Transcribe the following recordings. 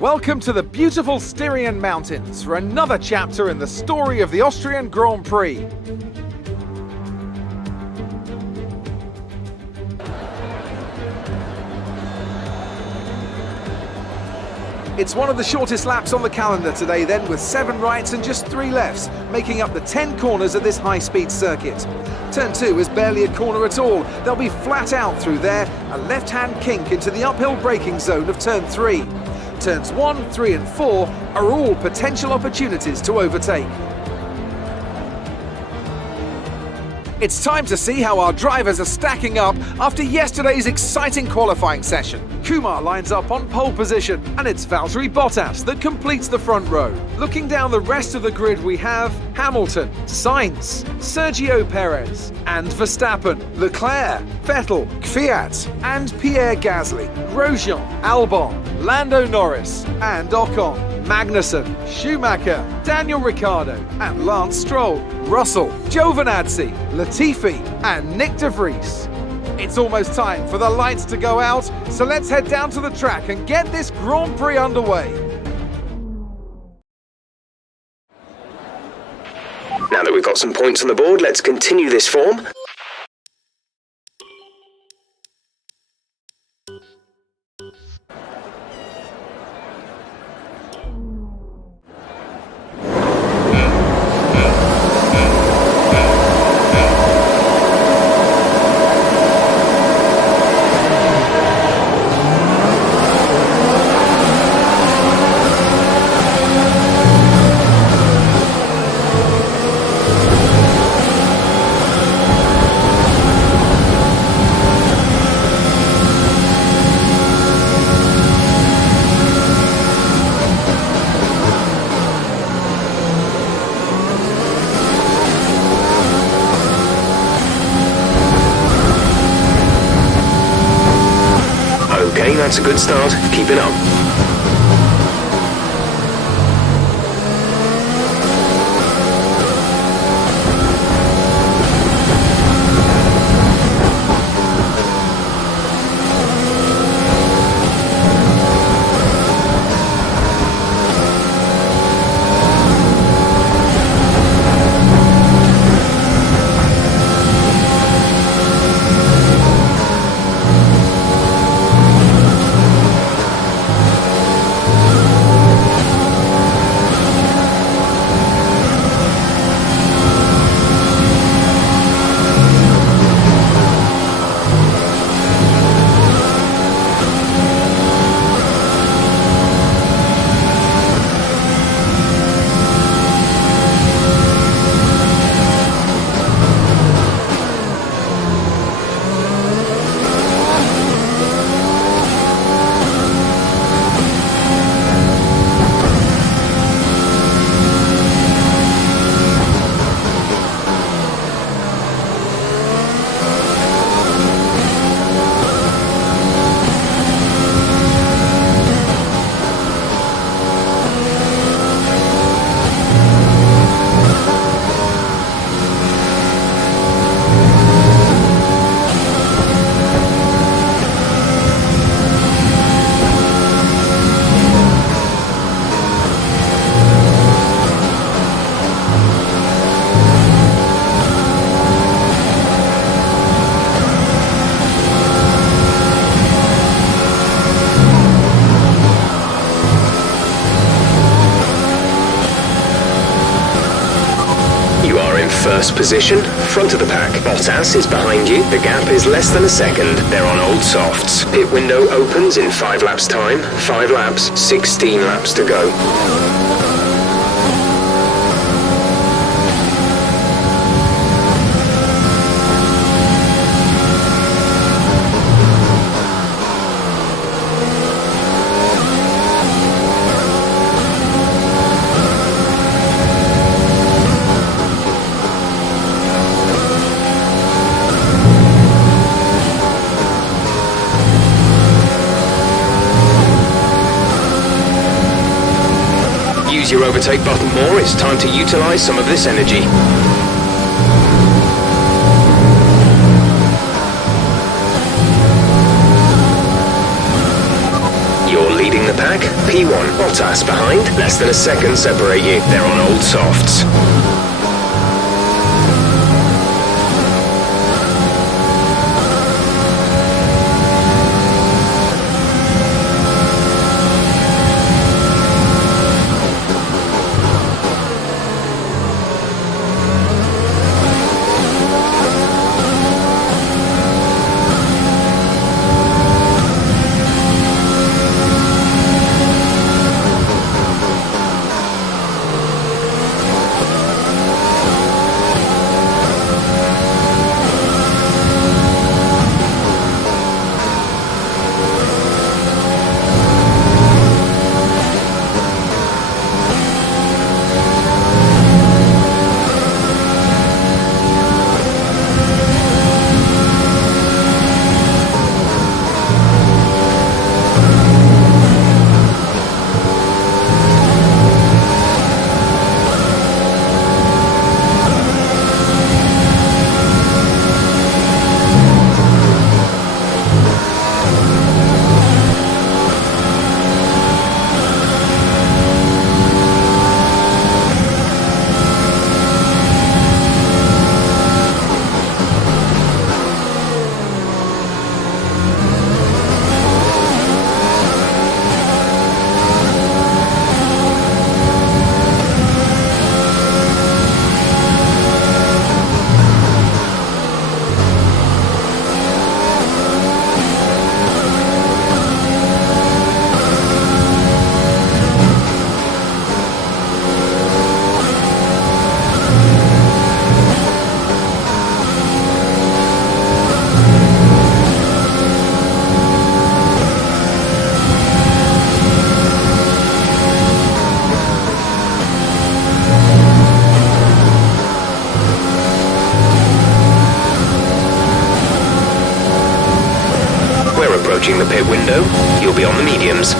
Welcome to the beautiful Styrian Mountains for another chapter in the story of the Austrian Grand Prix. It's one of the shortest laps on the calendar today then, with 7 rights and just 3 lefts, making up the 10 corners of this high-speed circuit. Turn 2 is barely a corner at all. They'll be flat out through there, a left-hand kink into the uphill braking zone of turn 3. Turns 1, 3 and 4 are all potential opportunities to overtake. It's time to see how our drivers are stacking up after yesterday's exciting qualifying session. Kumar lines up on pole position, and it's Valtteri Bottas that completes the front row. Looking down the rest of the grid, we have Hamilton, Sainz, Sergio Perez, and Verstappen, Leclerc, Vettel, Kvyat, and Pierre Gasly, Grosjean, Albon, Lando Norris, and Ocon. Magnussen, Schumacher, Daniel Ricciardo, and Lance Stroll, Russell, Giovinazzi, Latifi, and Nick de Vries. It's almost time for the lights to go out, so let's head down to the track and get this Grand Prix underway. Now that we've got some points on the board, let's continue this form. Okay, that's a good start. Keep it up. First position, front of the pack. Bottas is behind you. The gap is less than a second. They're on old softs. Pit window opens in 5 laps time. 5 laps, 16 laps to go. Use your overtake button more, it's time to utilize some of this energy. You're leading the pack. P1. Bottas behind. Less than a second separate you. They're on old softs. Approaching the pit window, you'll be on the mediums.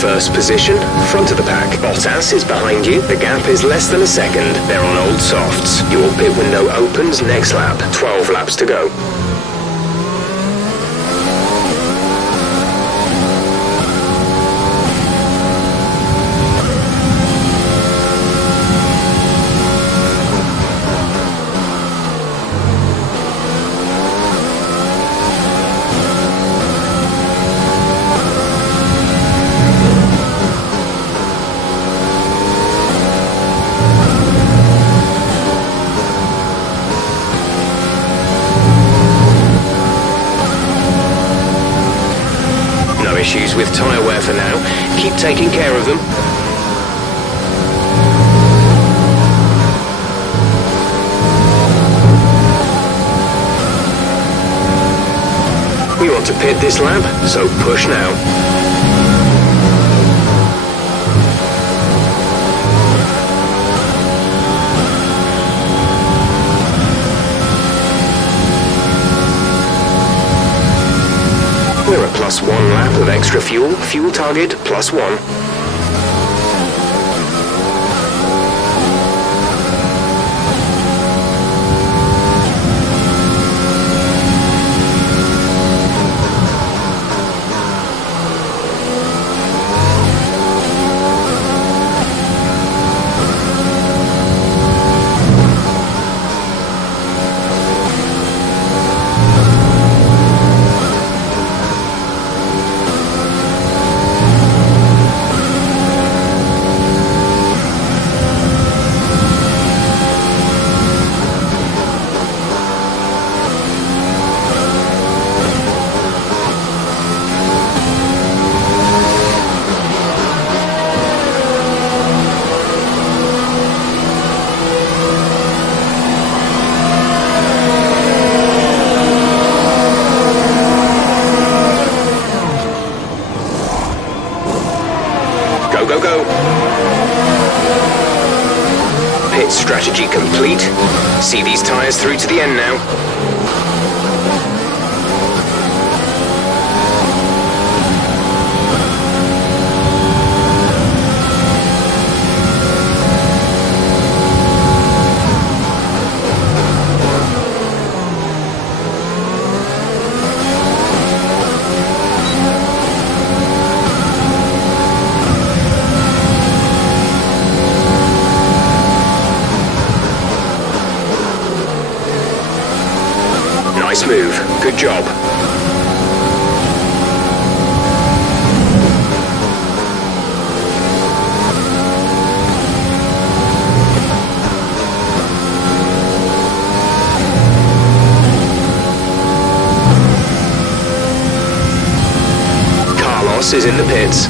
First position, front of the pack. Bottas is behind you. The gap is less than a second. They're on old softs. Your pit window opens next lap. 12 laps to go. Issues with tyre wear for now. Keep taking care of them. We want to pit this lap, so push now. We're at +1 lap of extra fuel. Fuel target +1. strategy complete. See these tyres through to the end now. Nice move. Good job. Carlos is in the pits.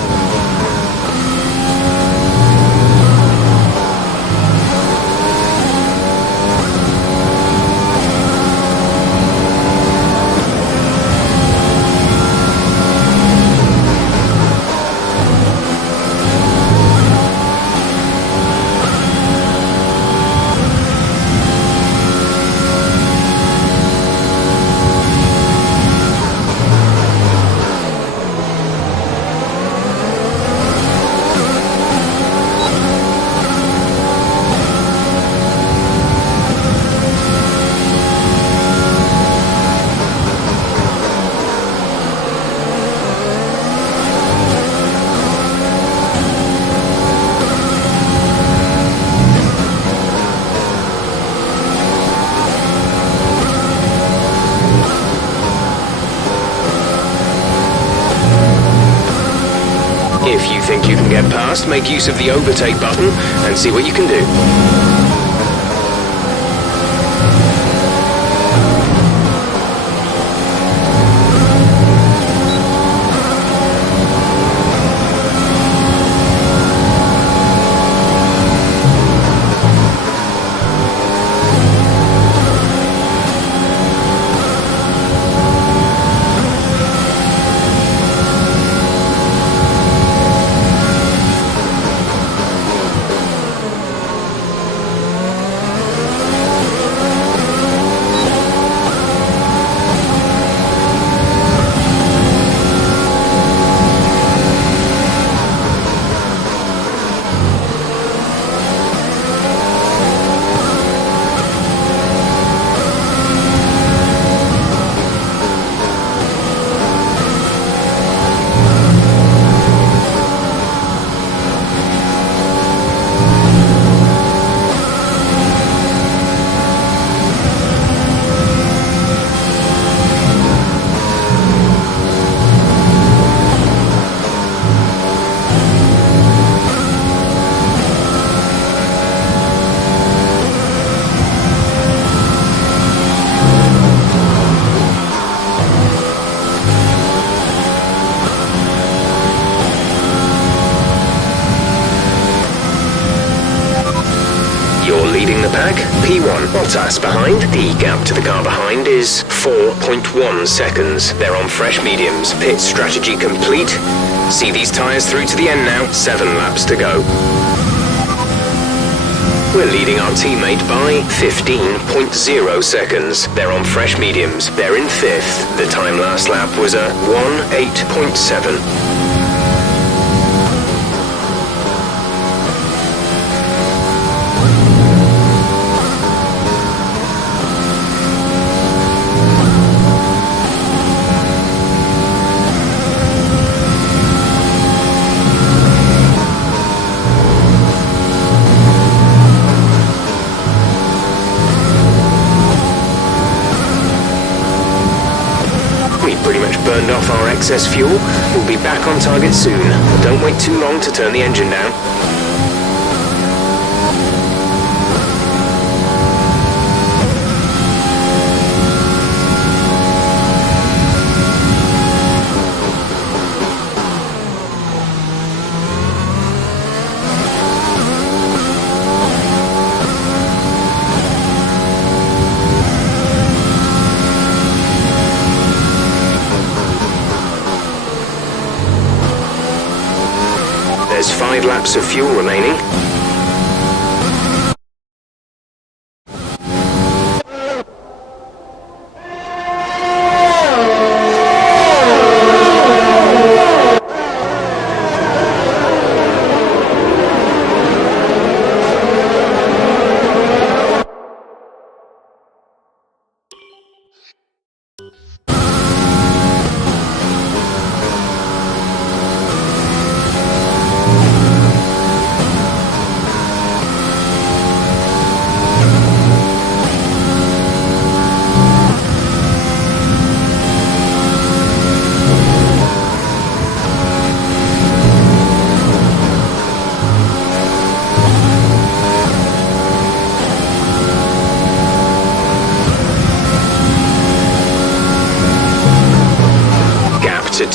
If you think you can get past, make use of the overtake button and see what you can do. Leading the pack, P1. Bottas behind. The gap to the car behind is 4.1 seconds. They're on fresh mediums. Pit strategy complete. See these tyres through to the end now. 7 laps to go. We're leading our teammate by 15.0 seconds. They're on fresh mediums. They're in 5th. The time last lap was a 1:8.7. Pretty much burned off our excess fuel. We'll be back on target soon. Don't wait too long to turn the engine down. There's 5 laps of fuel remaining.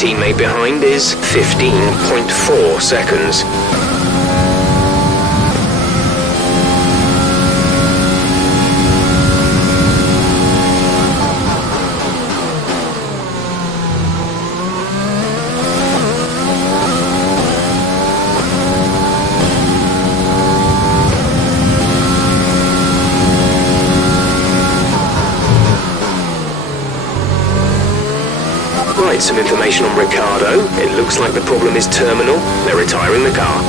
Teammate behind is 15.4 seconds. Right, some information on Ricardo. It looks like the problem is terminal. They're retiring the car.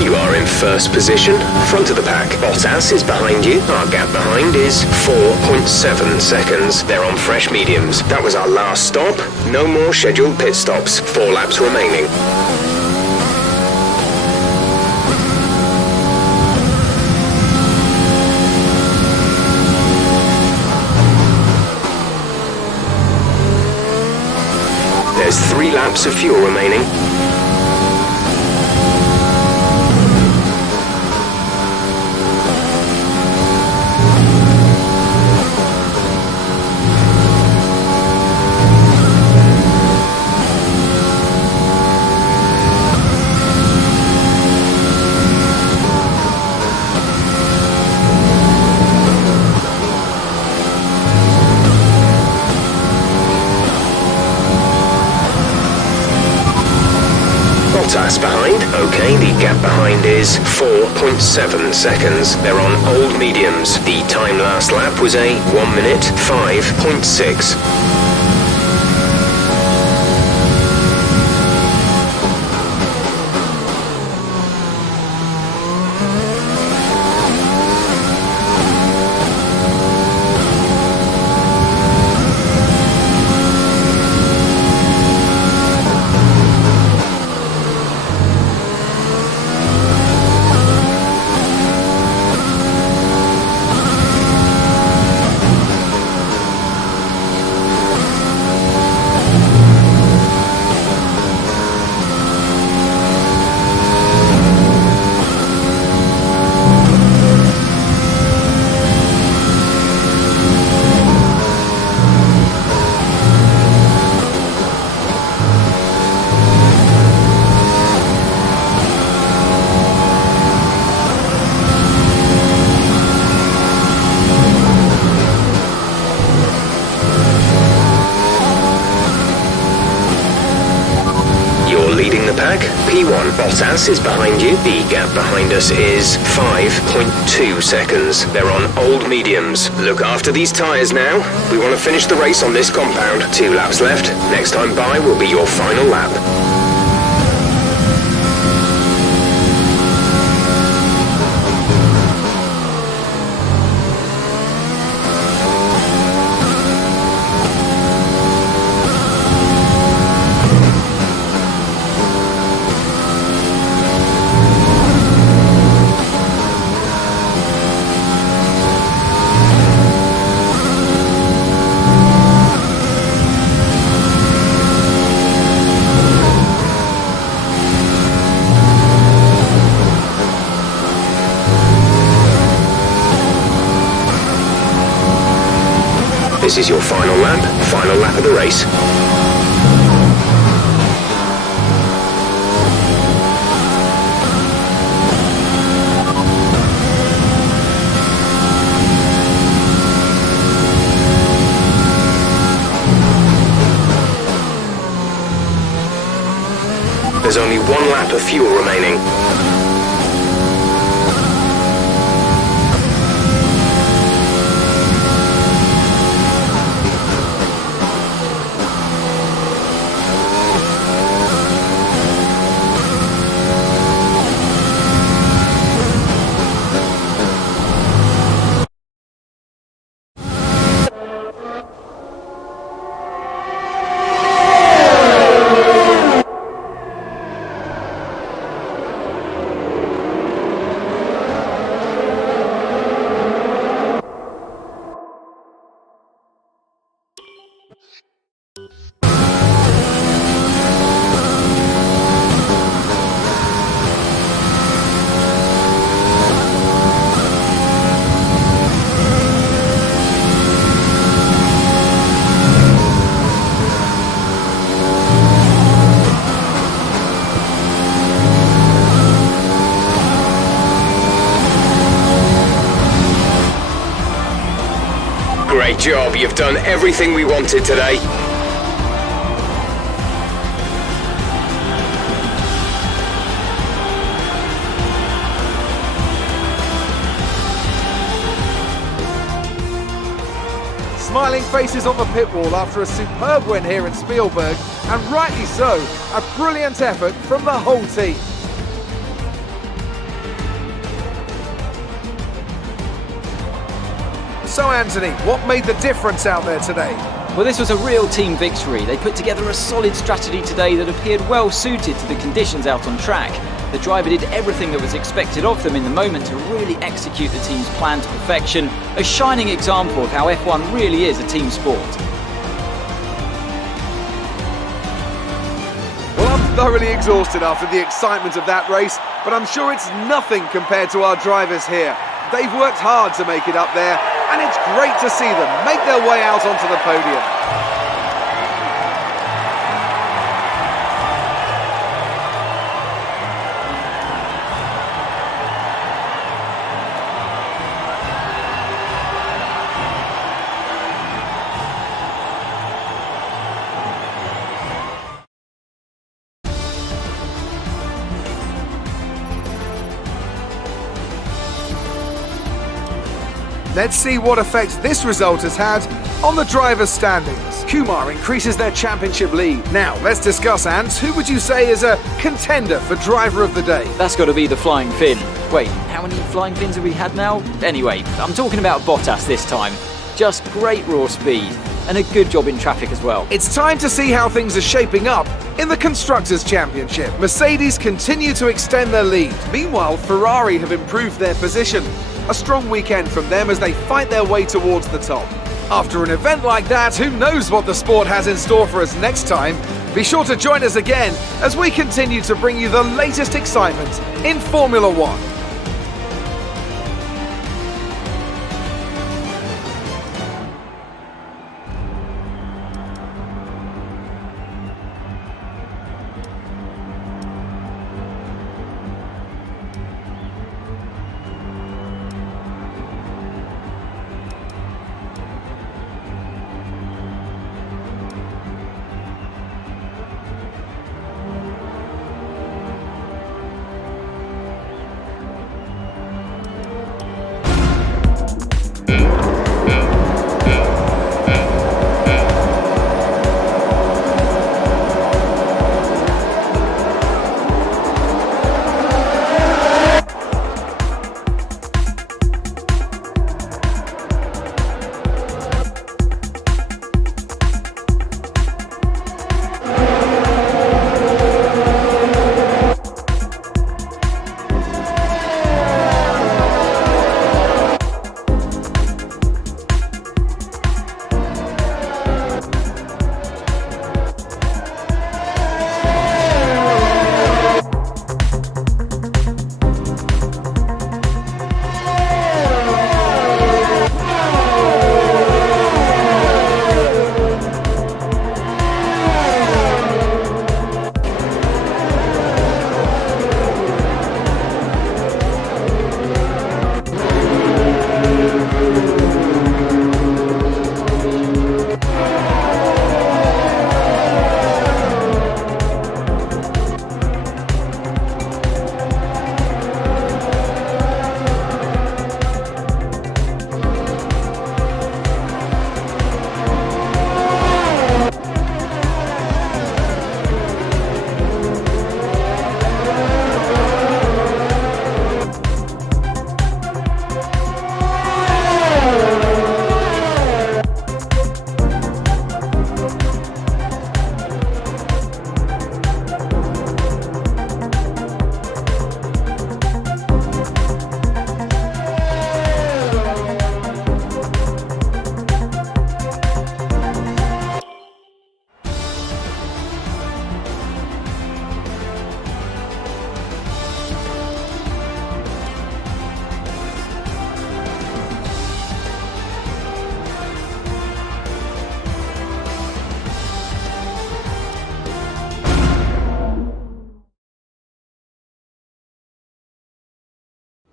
You are in first position, front of the pack. Bottas is behind you. Our gap behind is 4.7 seconds. They're on fresh mediums. That was our last stop. No more scheduled pit stops. 4 laps remaining. There's 3 laps of fuel remaining. Bottas behind. Okay, the gap behind is 4.7 seconds. They're on old mediums. The time last lap was a 1 minute 5.6. Leading the pack, P1. Bottas is behind you. The gap behind us is 5.2 seconds. They're on old mediums. Look after these tyres now. We want to finish the race on this compound. 2 laps left. Next time by will be your final lap. This is your final lap of the race. There's only 1 lap of fuel remaining. Great job, you've done everything we wanted today. Smiling faces on the pit wall after a superb win here in Spielberg, and rightly so, a brilliant effort from the whole team. So Anthony, what made the difference out there today? Well, this was a real team victory. They put together a solid strategy today that appeared well suited to the conditions out on track. The driver did everything that was expected of them in the moment to really execute the team's plan to perfection, a shining example of how F1 really is a team sport. Well, I'm thoroughly exhausted after the excitement of that race, but I'm sure it's nothing compared to our drivers here. They've worked hard to make it up there, and it's great to see them make their way out onto the podium. Let's see what effect this result has had on the drivers' standings. Kumar increases their championship lead. Now, let's discuss, Ant. Who would you say is a contender for driver of the day? That's got to be the Flying Finn. Wait, how many Flying Fins have we had now? Anyway, I'm talking about Bottas this time. Just great raw speed, and a good job in traffic as well. It's time to see how things are shaping up in the Constructors' Championship. Mercedes continue to extend their lead. Meanwhile, Ferrari have improved their position. A strong weekend from them as they fight their way towards the top. After an event like that, who knows what the sport has in store for us next time? Be sure to join us again as we continue to bring you the latest excitement in Formula One.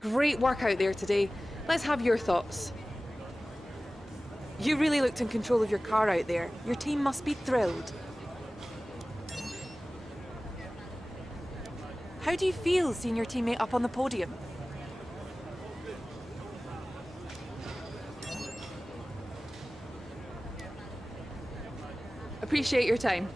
Great work out there today. Let's have your thoughts. You really looked in control of your car out there. Your team must be thrilled. How do you feel seeing your teammate up on the podium? Appreciate your time.